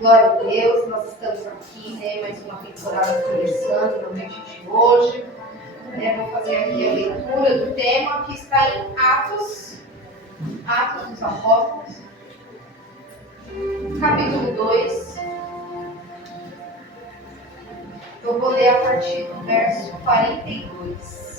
Glória a Deus, nós estamos aqui, mais uma temporada começando na noite de hoje. Vou fazer aqui a leitura do tema que está em Atos dos Apóstolos, capítulo 2. Eu vou ler a partir do verso 42.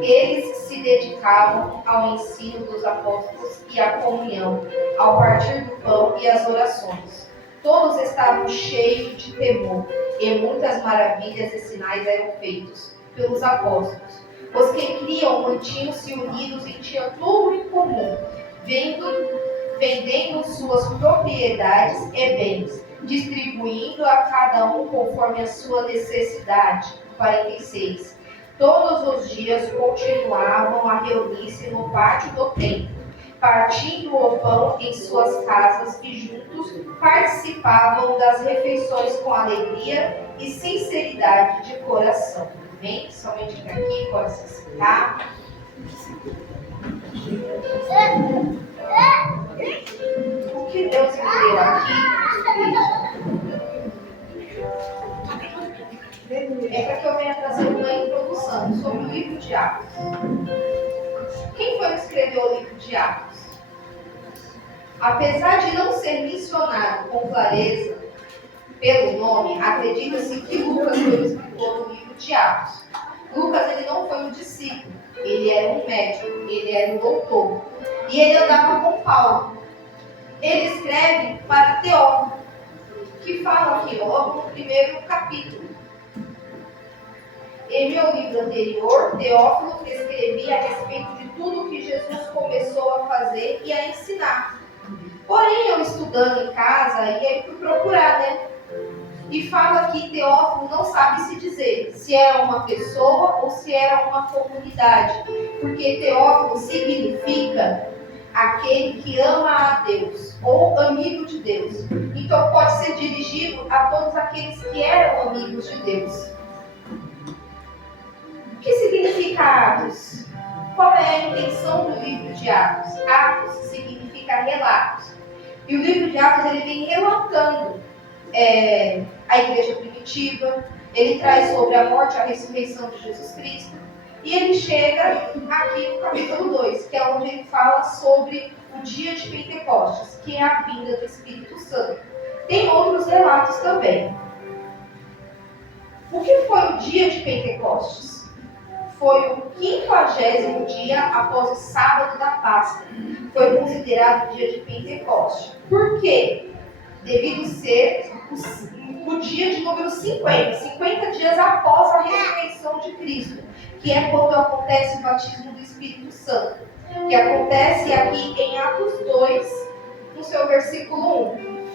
Eles se dedicavam ao ensino dos apóstolos e à comunhão, ao partir do pão e às orações. Todos estavam cheios de temor, e muitas maravilhas e sinais eram feitos pelos apóstolos. Os que criam mantinham-se unidos e tinham tudo em comum, vendendo suas propriedades e bens, distribuindo a cada um conforme a sua necessidade. 46. Todos os dias continuavam a reunir-se no pátio do templo, partindo o pão em suas casas e juntos participavam das refeições com alegria e sinceridade de coração. Amém? Somente que aqui pode se sentar. O que Deus me deu aqui é para que eu venha trazer uma introdução sobre o livro de Atos. Quem foi que escreveu o livro de Atos? Apesar de não ser mencionado com clareza pelo nome, acredita-se que Lucas foi o escritor do livro de Atos. Lucas ele não foi um discípulo, ele era um médico, ele era um doutor. E ele andava com Paulo. Ele escreve para Teófilo, que fala aqui logo no primeiro capítulo. Em meu livro anterior, Teófilo escrevia a respeito de tudo que Jesus começou a fazer e a ensinar. Porém, eu estudando em casa, e aí fui procurar, E fala que Teófilo não sabe se dizer se era uma pessoa ou se era uma comunidade. Porque Teófilo significa aquele que ama a Deus, ou amigo de Deus. Então pode ser dirigido a todos aqueles que eram amigos de Deus. O que significa Atos? Qual é a intenção do livro de Atos? Atos significa relatos. E o livro de Atos ele vem relatando a igreja primitiva, ele traz sobre a morte e a ressurreição de Jesus Cristo. E ele chega aqui no capítulo 2, que é onde ele fala sobre o dia de Pentecostes, que é a vinda do Espírito Santo. Tem outros relatos também. O que foi o dia de Pentecostes? Foi o 50º dia após o sábado da Páscoa. Foi considerado o dia de Pentecostes. Por quê? Devido ser o dia de número 50. 50 dias após a ressurreição de Cristo. Que é quando acontece o batismo do Espírito Santo. Que acontece aqui em Atos 2, no seu versículo 1.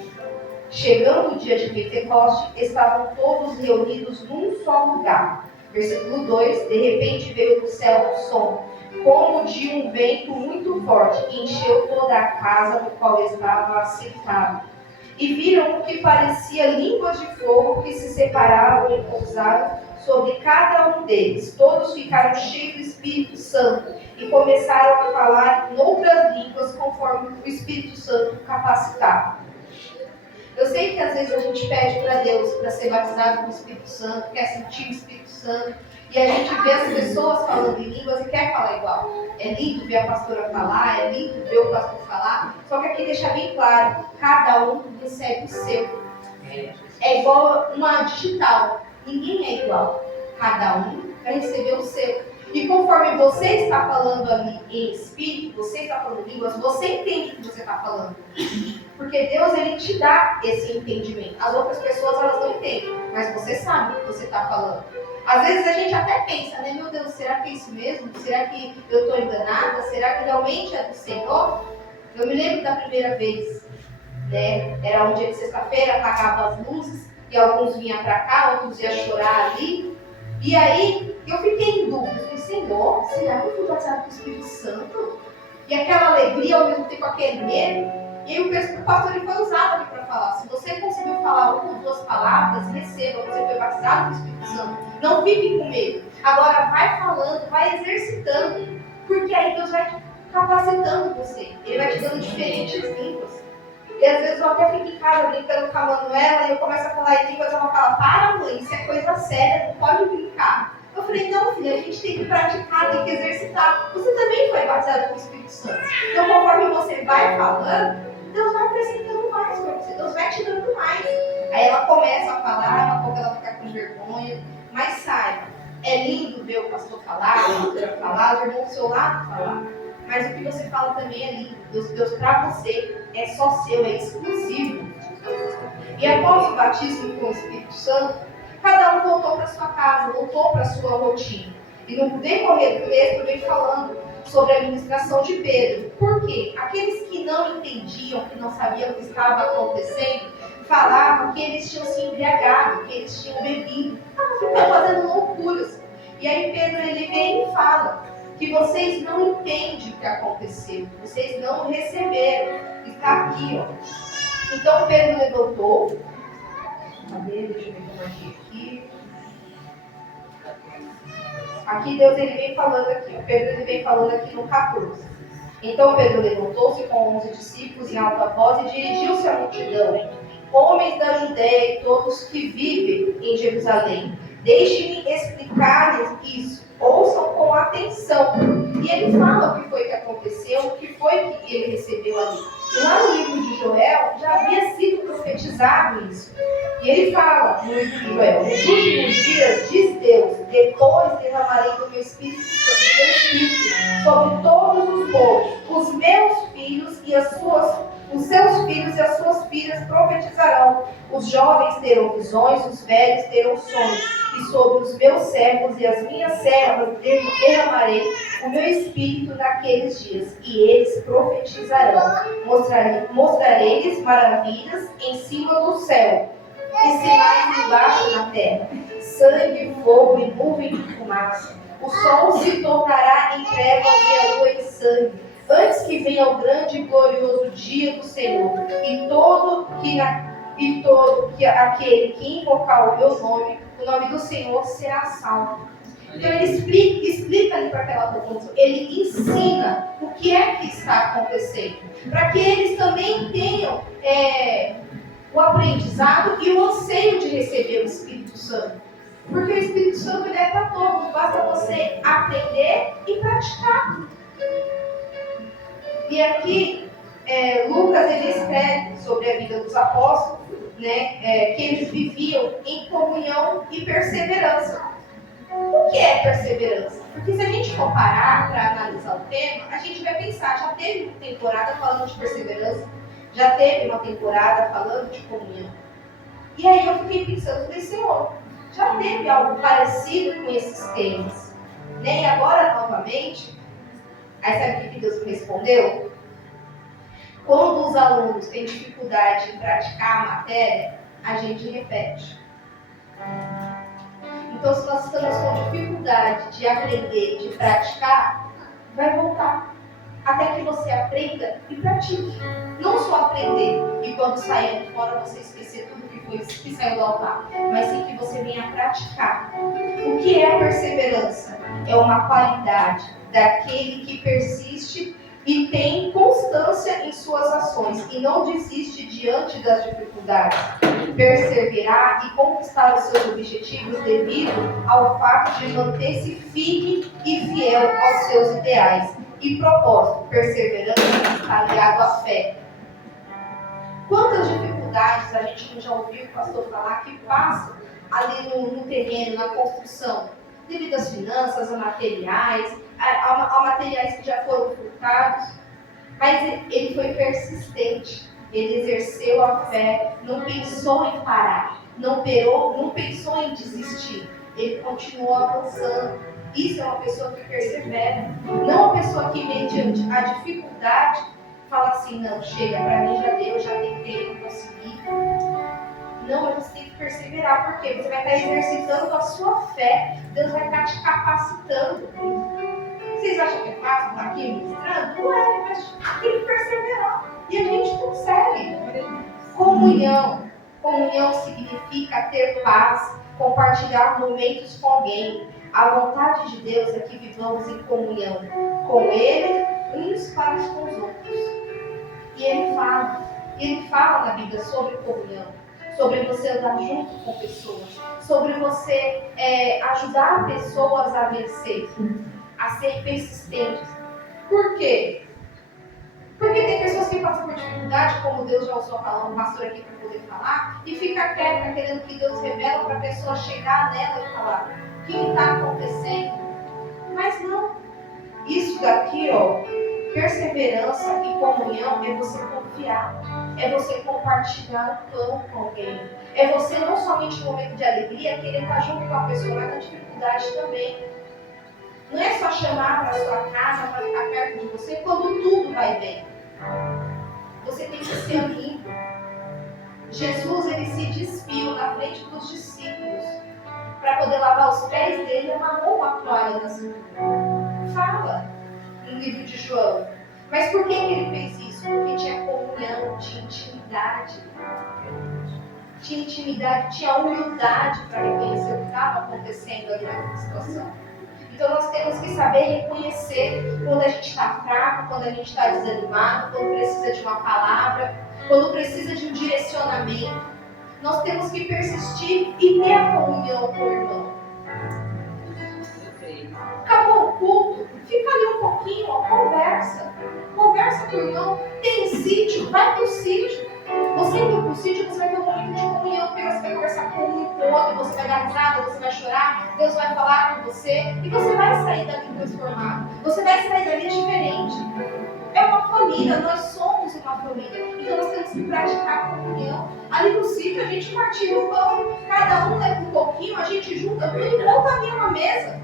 Chegando o dia de Pentecostes, estavam todos reunidos num só lugar. Versículo 2, de repente veio do céu um som, como de um vento muito forte, que encheu toda a casa no qual estava assentado. E viram o que parecia línguas de fogo que se separavam e pousaram sobre cada um deles. Todos ficaram cheios do Espírito Santo e começaram a falar em outras línguas conforme o Espírito Santo capacitava. Eu sei que às vezes a gente pede para Deus para ser batizado com o Espírito Santo, quer sentir o Espírito Santo, e a gente vê as pessoas falando em línguas e quer falar igual. É lindo ver a pastora falar, é lindo ver o pastor falar, só que aqui deixa bem claro, cada um recebe o seu. É igual uma digital, ninguém é igual, cada um vai receber o seu. E conforme você está falando ali em espírito, você está falando em línguas, você entende o que você está falando. Porque Deus, ele te dá esse entendimento. As outras pessoas, elas não entendem, mas você sabe o que você está falando. Às vezes a gente até pensa, Meu Deus, será que é isso mesmo? Será que eu estou enganada? Será que realmente é do Senhor? Eu me lembro da primeira vez, Era um dia de sexta-feira, apagava as luzes, e alguns vinham para cá, outros iam chorar ali. E aí, eu fiquei em dúvida. Eu falei, Senhor, será que eu fui batizado com o Espírito Santo? E aquela alegria, ao mesmo tempo aquele medo. E aí o pastor ele foi usado aqui para falar. Se você conseguiu falar uma ou duas palavras, receba, você foi batizado com o Espírito Santo. Não fique com medo. Agora vai falando, vai exercitando. Porque aí Deus vai capacitando você. Ele vai te dando diferentes línguas. E às vezes eu até fico em casa brincando com a Manuela e eu começo a falar em línguas, ela fala, para mãe, isso é coisa séria, não pode brincar. Eu falei, não filha, a gente tem que praticar, tem que exercitar. Você também foi batizado com o Espírito Santo. Então conforme você vai falando, Deus vai acrescentando mais para você, Deus vai te dando mais. Aí ela começa a falar, daqui a pouco ela fica com vergonha, mas saiba, é lindo ver o pastor falar, a pastora falar, o irmão do seu lado falar. Mas o que você fala também é lindo. Deus para você é só seu, é exclusivo. E após o batismo com o Espírito Santo, cada um voltou para sua casa, voltou para sua rotina. E no decorrer do texto vem falando sobre a ministração de Pedro. Por quê? Aqueles que não entendiam, que não sabiam o que estava acontecendo, falavam que eles tinham se embriagado, que eles tinham bebido, estavam fazendo loucuras. E aí Pedro ele vem e fala que vocês não entendem o que aconteceu, vocês não receberam. Está aqui, ó. Então Pedro levantou. Cadê? Deixa eu ver como aqui. Aqui Deus ele vem falando aqui, ó. Pedro ele vem falando aqui no 14. Então Pedro levantou-se com 11 discípulos em alta voz e dirigiu-se à multidão. Homens da Judéia e todos que vivem em Jerusalém, deixem-me explicar-lhes isso. Ouçam com atenção. E ele fala o que foi que aconteceu, o que foi que ele recebeu ali. E lá no livro de Joel já havia sido profetizado isso. E ele fala no livro de Joel, nos últimos dias, diz Deus, depois derramarei do meu Espírito sobre todos os povos. Os meus filhos e os seus filhos e as suas filhas profetizarão. Os jovens terão visões, os velhos terão sonhos. E sobre os meus servos e as minhas servas derramarei o meu Espírito naqueles dias. E eles profetizarão. Mostrarei-lhes maravilhas em cima do céu e sinais embaixo na terra, sangue, fogo e nuvem de fumaça. O sol se tornará em trevas e a lua em sangue, antes que venha o grande e glorioso dia do Senhor. E todo aquele que invocar o meu nome, o nome do Senhor será salvo. Então ele explica ali para aquela população, ele ensina o que é que está acontecendo, para que eles também tenham o aprendizado e o anseio de receber o Espírito Santo. Porque o Espírito Santo ele é para todos, basta você aprender e praticar. E aqui, Lucas ele escreve sobre a vida dos apóstolos, né, que eles viviam em comunhão e perseverança. O que é perseverança? Porque se a gente for parar para analisar o tema, a gente vai pensar, já teve uma temporada falando de perseverança, já teve uma temporada falando de comunhão. E aí eu fiquei pensando, falei, Senhor, já teve algo parecido com esses temas? E agora, novamente, aí sabe o que Deus me respondeu? Quando os alunos têm dificuldade em praticar a matéria, a gente repete. Então, se nós estamos com dificuldade de aprender, de praticar, vai voltar. Até que você aprenda e pratique. Não só aprender e quando sair fora você esquecer tudo que saiu do altar, mas sim que você venha praticar. O que é perseverança? É uma qualidade daquele que persiste e tem constância em suas ações e não desiste diante das dificuldades. Perseverar e conquistar os seus objetivos devido ao fato de manter-se firme e fiel aos seus ideais. E propósito, perseverança está ligado à fé. Quantas dificuldades a gente já ouviu o pastor falar que passa ali no terreno, na construção, devido às finanças, a materiais, a materiais que já foram furtados, mas ele foi persistente, ele exerceu a fé, não pensou em parar, não pensou em desistir, ele continuou avançando. Isso é uma pessoa que persevera, não uma pessoa que mediante a dificuldade fala assim, não, chega, para mim já deu, já tentei, não consegui. Não, você tem que perseverar, porque você vai estar exercitando a sua fé, Deus vai estar te capacitando. Vocês acham que é fácil estar aqui ministrando? Não é, mas tem que perseverar. E a gente consegue. Comunhão. Comunhão significa ter paz, compartilhar momentos com alguém. A vontade de Deus é que vivamos em comunhão com Ele, uns para com os outros. E Ele fala, E ele fala na Bíblia sobre comunhão, sobre você andar junto com pessoas, sobre você ajudar pessoas a vencer, a ser persistentes. Por quê? Porque tem pessoas que passam por dificuldade, como Deus já usou um pastor aqui para poder falar, e fica quieta, querendo que Deus revela para a pessoa chegar nela e falar o que está acontecendo. Mas não. Isso daqui, perseverança e comunhão é você confiar, é você compartilhar o pão com alguém, é você não somente no momento de alegria querer estar junto com a pessoa, mas na dificuldade também. Não é só chamar para a sua casa, para ficar perto de você quando tudo vai bem. Você tem que ser amigo. Jesus, ele se despiu na frente dos discípulos para poder lavar os pés dele e amarrou uma toalha na cintura. Fala no livro de João. Mas por que ele fez isso? Porque tinha comunhão, tinha intimidade. Tinha intimidade, tinha humildade para reconhecer o que estava acontecendo ali naquela situação. Então nós temos que saber reconhecer quando a gente está fraco, quando a gente está desanimado, quando precisa de uma palavra, quando precisa de um direcionamento. Nós temos que persistir e ter a comunhão com o irmão. Acabou o culto, fica ali um pouquinho, conversa. Conversa com o irmão. Tem sítio, vai para o sítio. Você indo para o sítio, você vai ter um momento de comunhão, porque você vai conversar com um e com o outro, você vai dar risada, você vai chorar, Deus vai falar com você, e você vai sair dali transformado. Você vai sair dali diferente. É uma família, nós somos uma família. Então nós temos que praticar a comunhão. Ali no sítio a gente partilha o pão, cada um leva um pouquinho, a gente junta tudo e monta ali uma mesa.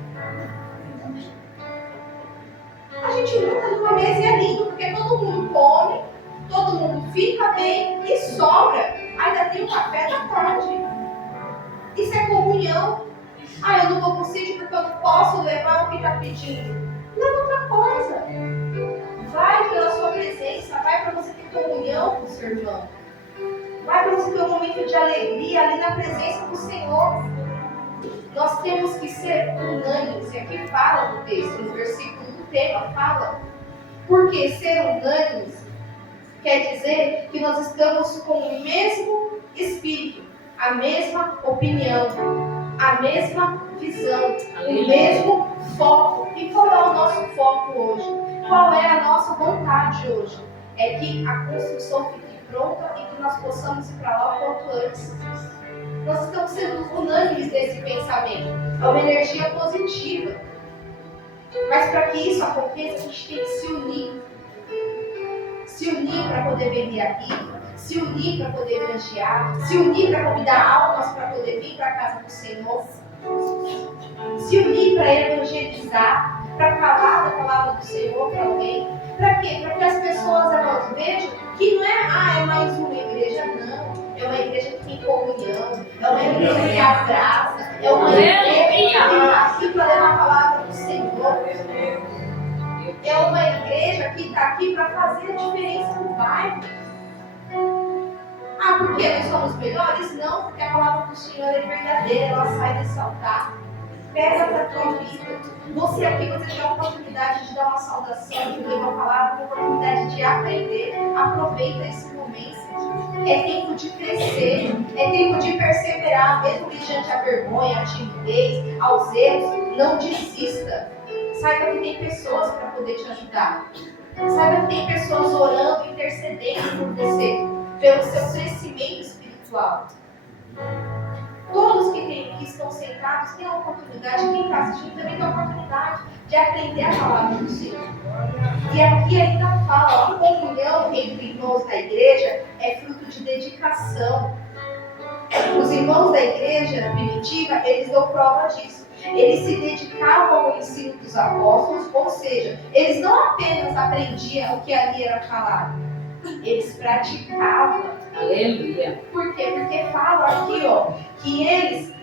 A gente monta ali uma mesa e é lindo, porque todo mundo come, todo mundo fica bem e sobra. Ainda tem o café da tarde. Isso é comunhão. Eu não vou para o sítio porque eu não posso levar o que está pedindo. Leva outra coisa. Vai pela sua presença, vai para você ter comunhão com o seu irmão. Vai para você ter um momento de alegria ali na presença do Senhor. Nós temos que ser unânimes. E aqui fala no texto, no versículo do tema, fala. Porque ser unânimes quer dizer que nós estamos com o mesmo espírito, a mesma opinião, a mesma visão, o mesmo foco. E qual é o nosso foco hoje? Qual é a nossa vontade hoje? É que a construção fique pronta e que nós possamos ir para lá o quanto antes. Nós estamos sendo unânimes nesse pensamento. É uma energia positiva. Mas para que isso aconteça, a gente tem que se unir. Se unir para poder vender a Bíblia, se unir para poder evangelizar, se unir para convidar almas para poder vir para a casa do Senhor, se unir para evangelizar, para falar da palavra do Senhor para alguém. Para quê? Para que as pessoas elas vejam que não é mais uma igreja, não. É uma igreja que tem comunhão, é uma igreja que abraça, é uma igreja que está aqui para levar a palavra do Senhor. É uma igreja que está aqui para fazer a diferença no bairro. Porque nós somos melhores? Não, porque a palavra do Senhor é verdadeira, ela sai desse altar. Pega para a tua vida. Você aqui, você tem a oportunidade de dar uma saudação, de ler uma palavra, uma oportunidade de aprender. Aproveita esse momento. É tempo de crescer, é tempo de perseverar, mesmo diante da vergonha, a timidez, aos erros. Não desista. Saiba que tem pessoas para poder te ajudar. Saiba que tem pessoas orando, intercedendo por você, pelo seu crescimento espiritual. Todos que estão sentados têm a oportunidade, quem está assistindo também tem a oportunidade de aprender a palavra do Senhor. E aqui ainda fala, a comunhão entre irmãos da igreja é fruto de dedicação. Os irmãos da igreja primitiva, eles dão prova disso. Eles se dedicavam ao ensino dos apóstolos, ou seja, eles não apenas aprendiam o que ali era falado, eles praticavam. Aleluia. Por quê? Porque fala aqui, que eles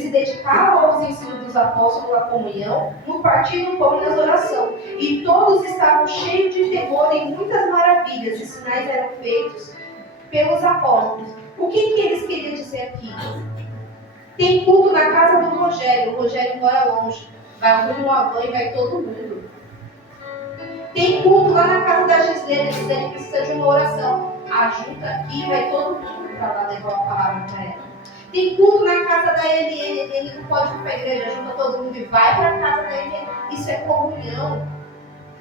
se dedicavam aos ensinos dos apóstolos, à comunhão, no partir do pão e nas orações. E todos estavam cheios de temor e muitas maravilhas e sinais eram feitos pelos apóstolos. O que eles queriam dizer aqui? Tem culto na casa do Rogério. O Rogério mora longe. Vai uma van e vai todo mundo. Tem culto lá na casa da Gislene. A Gislene precisa de uma oração. ajunta aqui, vai todo mundo para lá levar a palavra para ela. Tem culto na casa da Eliane, não pode ir para a igreja, junta todo mundo e vai para a casa da Eliane. Isso é comunhão.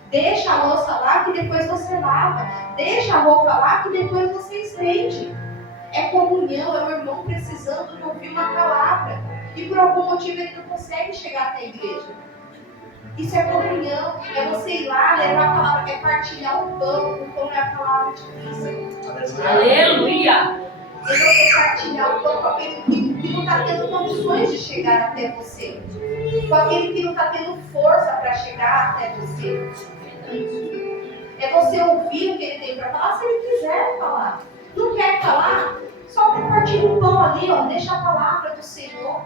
Deixa a louça lá que depois você lava. Deixa a roupa lá que depois você estende. É comunhão, é o irmão precisando de ouvir uma palavra. E por algum motivo ele não consegue chegar até a igreja. Isso é comunhão, é você ir lá, levar a palavra, é partilhar o pão é a palavra de Cristo. Aleluia! É você partilhar o pão com aquele que não está tendo condições de chegar até você. Com aquele que não está tendo força para chegar até você. É você ouvir o que ele tem para falar, se ele quiser falar. Não quer falar? Só compartilha o pão ali, ó, deixa a palavra do Senhor.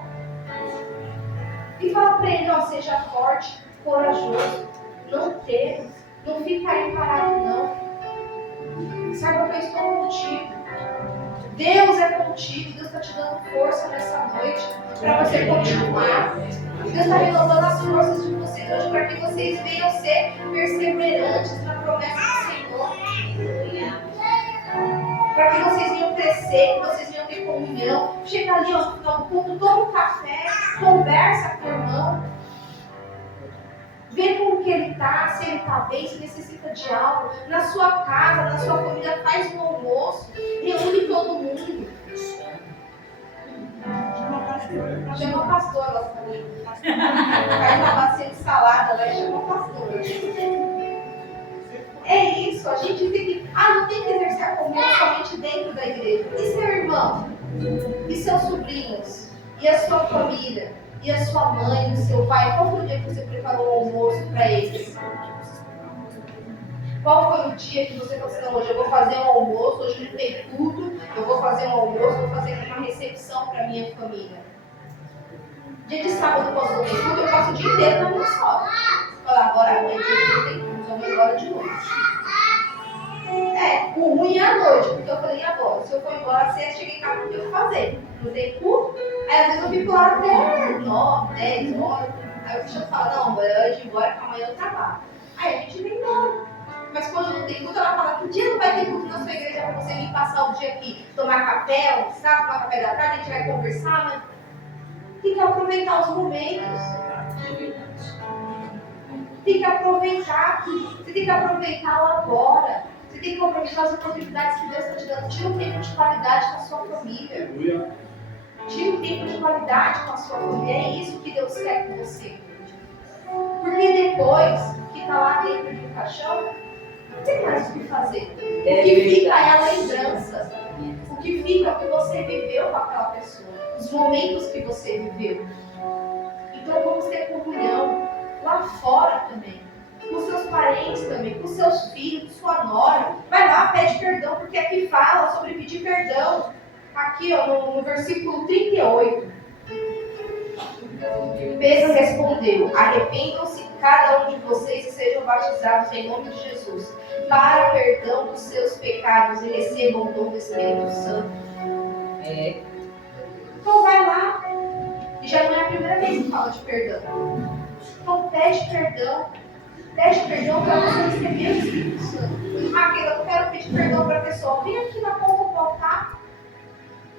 E fala para ele, ó, seja forte, corajoso, não teme, não fica aí parado não. Saiba que eu estou contigo. Deus é contigo, Deus está te dando força nessa noite para você continuar. Deus está renovando as forças de vocês hoje para que vocês venham ser perseverantes na promessa do Senhor. Para que vocês venham crescer, que vocês venham ter comunhão. Chega ali, ó, no final do culto, toma um café, conversa com o irmão. Vê como que ele está, se ele está bem, se necessita de algo. Na sua casa, na sua família, faz um almoço. Reúne todo mundo. Chama o pastor lá também. Faz uma bacia de salada lá e chama o pastor. É isso, a gente tem que... não tem que exercer a comunhão somente dentro da igreja. E seu irmão? E seus sobrinhos? E a sua família? E a sua mãe, o seu pai? Qual foi o dia que você preparou o almoço para eles? Qual foi o dia que você falou assim, não, hoje eu vou fazer um almoço, hoje não tem culto, eu vou fazer um almoço, vou fazer uma recepção para minha família. Dia de sábado, posso não ter culto, eu passo o dia inteiro na minha sogra. Falar, agora à noite, hoje não tem culto, vamos embora de noite. O ruim é a noite, porque eu falei, agora, se eu for embora cedo, cheguei em casa, não tem o que fazer. Não tem culto, aí às vezes eu fico lá até 9, 10 horas. Aí o Cristiano fala, não, eu vou embora que amanhã eu trabalho. Aí a gente vem embora. Mas quando não tem culto, ela fala, que dia não vai ter culto na sua igreja para você vir passar o dia aqui? Tomar café, almoçar, tomar café da tarde, a gente vai conversar, mas tem que aproveitar os momentos. Tem que aproveitar, você tem que aproveitar o agora. Você tem que aproveitar as oportunidades que Deus está te dando. Tira um tempo de qualidade com a sua família. Tira um tempo de qualidade com a sua família. É isso que Deus quer com você. Porque depois que está lá dentro do caixão, não tem mais o que fazer. O que fica é a lembrança. O que fica é o que você viveu com aquela pessoa. Os momentos que você viveu. Então vamos ter comunhão lá fora também. Com seus parentes também, com seus filhos, com sua nora. Vai lá, pede perdão, porque aqui fala sobre pedir perdão. Aqui, ó, no versículo 38. Pedro respondeu, arrependam-se cada um de vocês e sejam batizados em nome de Jesus, para perdão dos seus pecados e recebam o dom do Espírito Santo. Então vai lá. E já não é a primeira vez que fala de perdão. Então pede perdão. Pede perdão para você receber o Espírito Santo. Aquela, eu quero pedir perdão para a pessoa. Vem aqui na ponta do altar.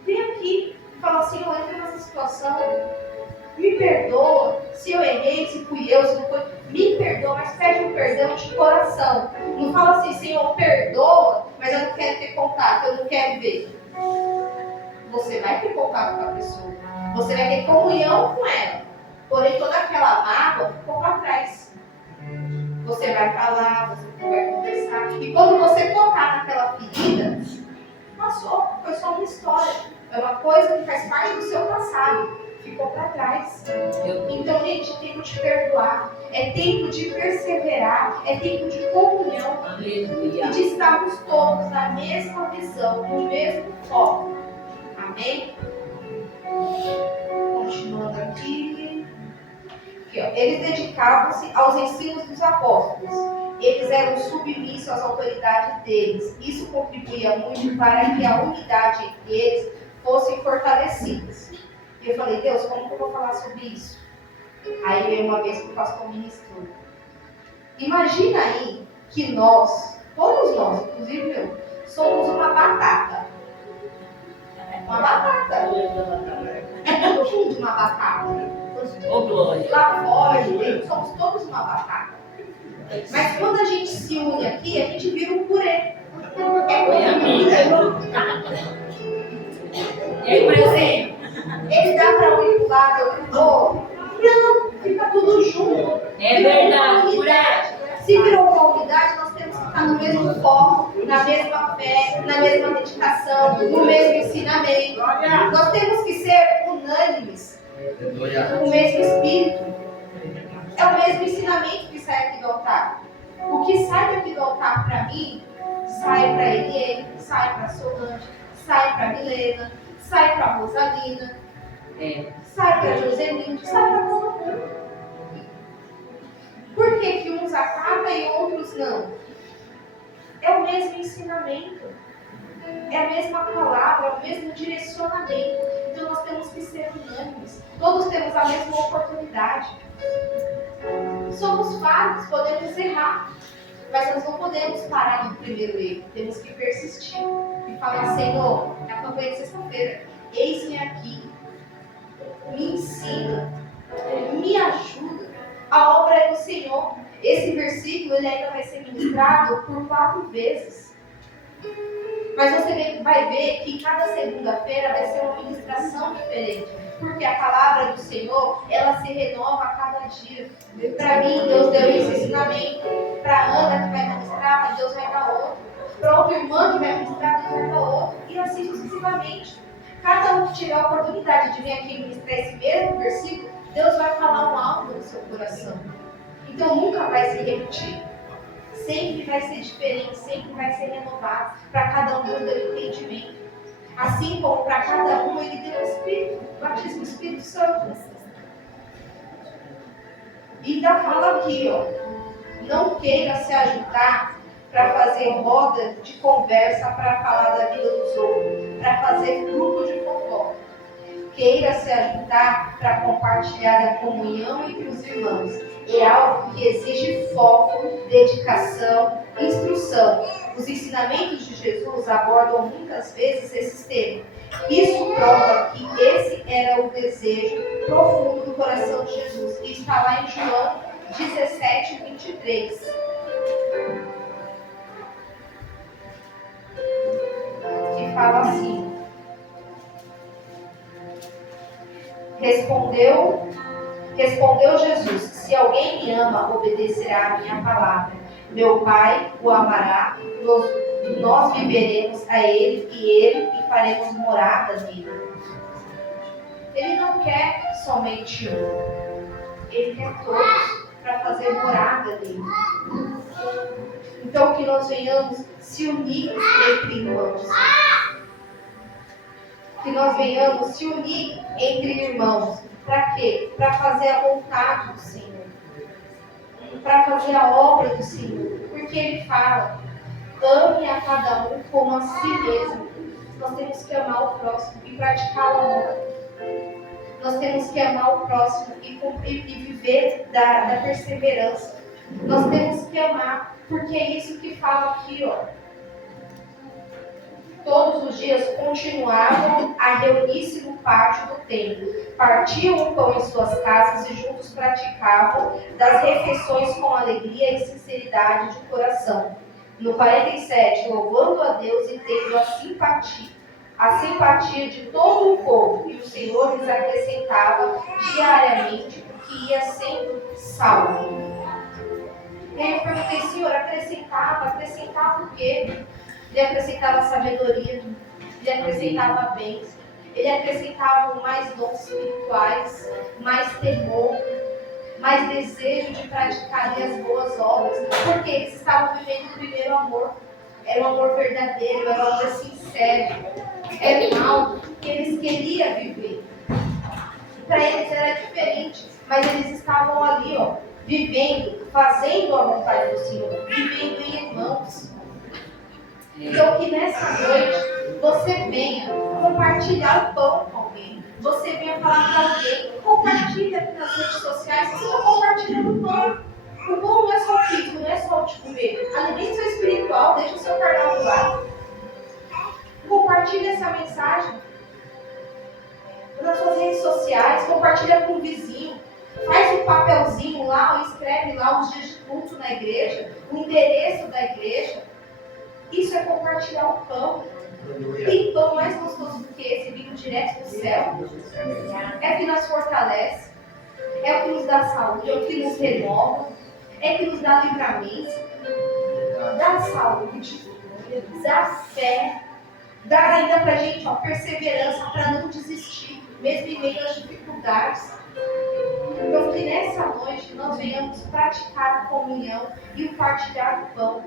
Vem aqui e fala assim, eu entro nessa situação. Me perdoa. Se eu errei, se fui eu, se não foi. Me perdoa, mas pede um perdão de coração. Não fala assim, Senhor, perdoa, mas eu não quero ter contato, eu não quero ver. Você vai ter contato com a pessoa. Você vai ter comunhão com ela. Porém, toda aquela mágoa ficou para trás. Você vai falar, você vai conversar. E quando você tocar naquela ferida, passou. Foi só uma história. É uma coisa que faz parte do seu passado. Ficou para trás. Então, gente, é tempo de perdoar. É tempo de perseverar. É tempo de comunhão. E de estarmos todos na mesma visão, no mesmo foco. Amém? Continuando aqui. Eles dedicavam-se aos ensinos dos apóstolos. Eles eram submissos às autoridades deles. Isso contribuía muito para que a unidade entre eles fosse fortalecida. E eu falei, Deus, como que eu vou falar sobre isso? Aí veio uma vez que o pastor ministrou. Imagina aí que nós, todos nós, inclusive eu, somos uma batata. Uma batata. Todo mundo uma batata. Lá fora, dentro, somos todos uma batata. Mas quando a gente se une aqui, a gente vira um purê. Ele dá para um ir pro lado, outro pro outro. Não, fica tudo junto. É verdade. Se virou uma unidade, nós temos que estar no mesmo foco, na mesma fé, na mesma dedicação, no mesmo ensinamento. Nós temos que ser unânimes, o mesmo espírito. É o mesmo ensinamento que sai aqui do altar. O que sai daqui do altar para mim, sai para Eliane, sai para Solange, sai para Milena, sai para Rosalina, sai para Joselinde, sai para todo mundo. Por que uns acabam e outros não? É o mesmo ensinamento, é a mesma palavra, é o mesmo direcionamento. Então nós temos que ser unânimes. Todos temos a mesma oportunidade. Somos falhos, podemos errar, mas nós não podemos parar no primeiro erro. Temos que persistir e falar: Senhor, na campanha de sexta-feira, eis-me aqui, me ensina, me ajuda. A obra é do Senhor. Esse versículo ele ainda vai ser ministrado por 4 vezes. Mas você vai ver que cada segunda-feira vai ser uma ministração diferente. Porque a palavra do Senhor, ela se renova a cada dia. Para mim, Deus deu esse ensinamento. Para a Ana, que vai ministrar, Deus vai dar outro. Para outra irmã que vai ministrar, Deus vai dar outro. E assim sucessivamente. Cada um que tiver a oportunidade de vir aqui ministrar esse mesmo versículo, Deus vai falar um algo no seu coração. Então nunca vai se repetir. Sempre vai ser diferente, sempre vai ser renovado. Para cada um Deus deu entendimento. Assim como para cada um Ele deu o Espírito, o batismo do Espírito Santo. E ainda fala aqui, não queira se ajudar para fazer roda de conversa para falar da vida dos outros, para fazer grupo de fofoca. Queira se ajudar para compartilhar a comunhão entre os irmãos. É algo que exige foco, dedicação, instrução. Os ensinamentos de Jesus abordam muitas vezes esses temas. Isso prova que esse era o desejo profundo do coração de Jesus. E está lá em João 17, 23. Que fala assim: Respondeu Jesus: se alguém me ama, obedecerá a minha palavra. Meu Pai o amará, nós viveremos a Ele e faremos morada nele. Ele não quer somente um, Ele quer todos para fazer morada nele. Então que nós venhamos se unir entre irmãos. Que nós venhamos se unir entre irmãos. Para quê? Para fazer a vontade do Senhor. Para fazer a obra do Senhor. Porque Ele fala: ame a cada um como a si mesmo. Nós temos que amar o próximo e praticar o amor. Nós temos que amar o próximo e viver da perseverança. Nós temos que amar, porque é isso que fala aqui, Todos os dias continuavam a reunir-se no pátio do templo, partiam o pão em suas casas e juntos praticavam das refeições com alegria e sinceridade de coração. No 47, louvando a Deus e tendo a simpatia de todo o povo, e o Senhor lhes acrescentava diariamente o que ia sendo salvo. E aí eu perguntei: Senhor, acrescentava o quê? Ele acrescentava sabedoria, ele acrescentava bênção, ele acrescentava mais dons espirituais, mais temor, mais desejo de praticar as boas obras, porque eles estavam vivendo o primeiro amor. Era um amor verdadeiro, era um amor sincero, era algo que eles queriam viver. Para eles era diferente, mas eles estavam ali, vivendo, fazendo a vontade do Senhor, vivendo em irmãos. Então que nessa noite você venha compartilhar o pão com alguém. Você venha falar para alguém. Compartilha aqui nas redes sociais. Você está compartilhando o pão. O pão não é só físico, não é só o de comer. Alimento espiritual, deixa o seu carnal do lado. Compartilha essa mensagem nas suas redes sociais, compartilha com o vizinho, faz um papelzinho lá, ou escreve lá os dias de culto na igreja, o endereço da igreja. Isso é compartilhar o pão. Tem pão mais gostoso do que esse, vindo direto do céu? É o que nos fortalece, é o que nos dá saúde, é o que nos renova, é o que nos dá livramento, dá saúde, dá fé, dá ainda pra gente perseverança para não desistir, mesmo em meio às dificuldades. Então que nessa noite nós venhamos praticar a comunhão e o partilhar do pão.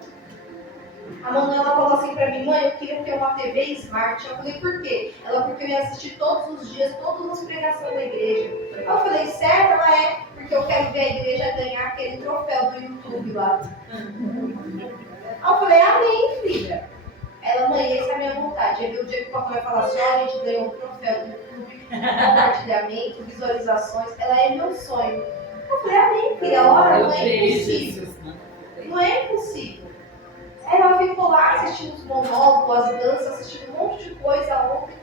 A Manuela falou assim pra mim: mãe, eu queria ter uma TV Smart. Eu falei: por quê? Ela: porque eu ia assistir todos os dias, todas as pregações da igreja. Eu falei: sério? Ela: é, porque eu quero ver a igreja ganhar aquele troféu do YouTube lá. Eu falei: amém, filha. Ela: mãe, essa é a minha vontade. Aí o dia que o papai vai falar assim: ó, a gente ganhou um troféu do YouTube, compartilhamento, visualizações. Ela: é meu sonho. Eu falei: amém, filha. Ora, não é impossível. Não é impossível. Ela ficou lá assistindo os monólogos, as danças, assistindo um monte de coisa ontem.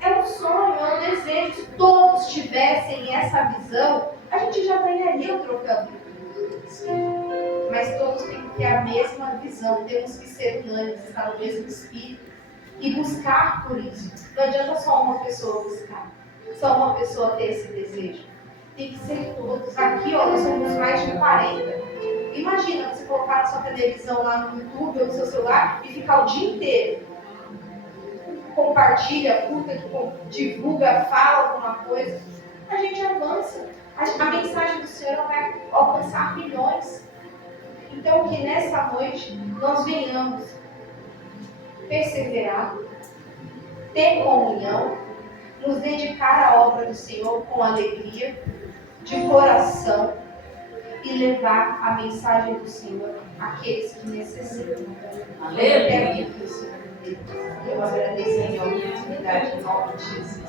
É um sonho, é um desejo. Se todos tivessem essa visão, a gente já ganharia o troféu do YouTube. Mas todos têm que ter a mesma visão. Temos que ser unânimes, estar no mesmo espírito e buscar por isso. Não adianta só uma pessoa buscar, só uma pessoa ter esse desejo. Tem que ser todos. Aqui, ó, nós somos mais de 40. Imagina você colocar na sua televisão lá no YouTube ou no seu celular e ficar o dia inteiro. Compartilha, curta, divulga, fala alguma coisa. A gente avança. A mensagem do Senhor vai alcançar milhões. Então que nessa noite nós venhamos perseverar, ter comunhão, nos dedicar à obra do Senhor com alegria, de coração, e levar a mensagem do Senhor àqueles que necessitam. Aleluia. Eu agradeço a oportunidade em nome de Jesus.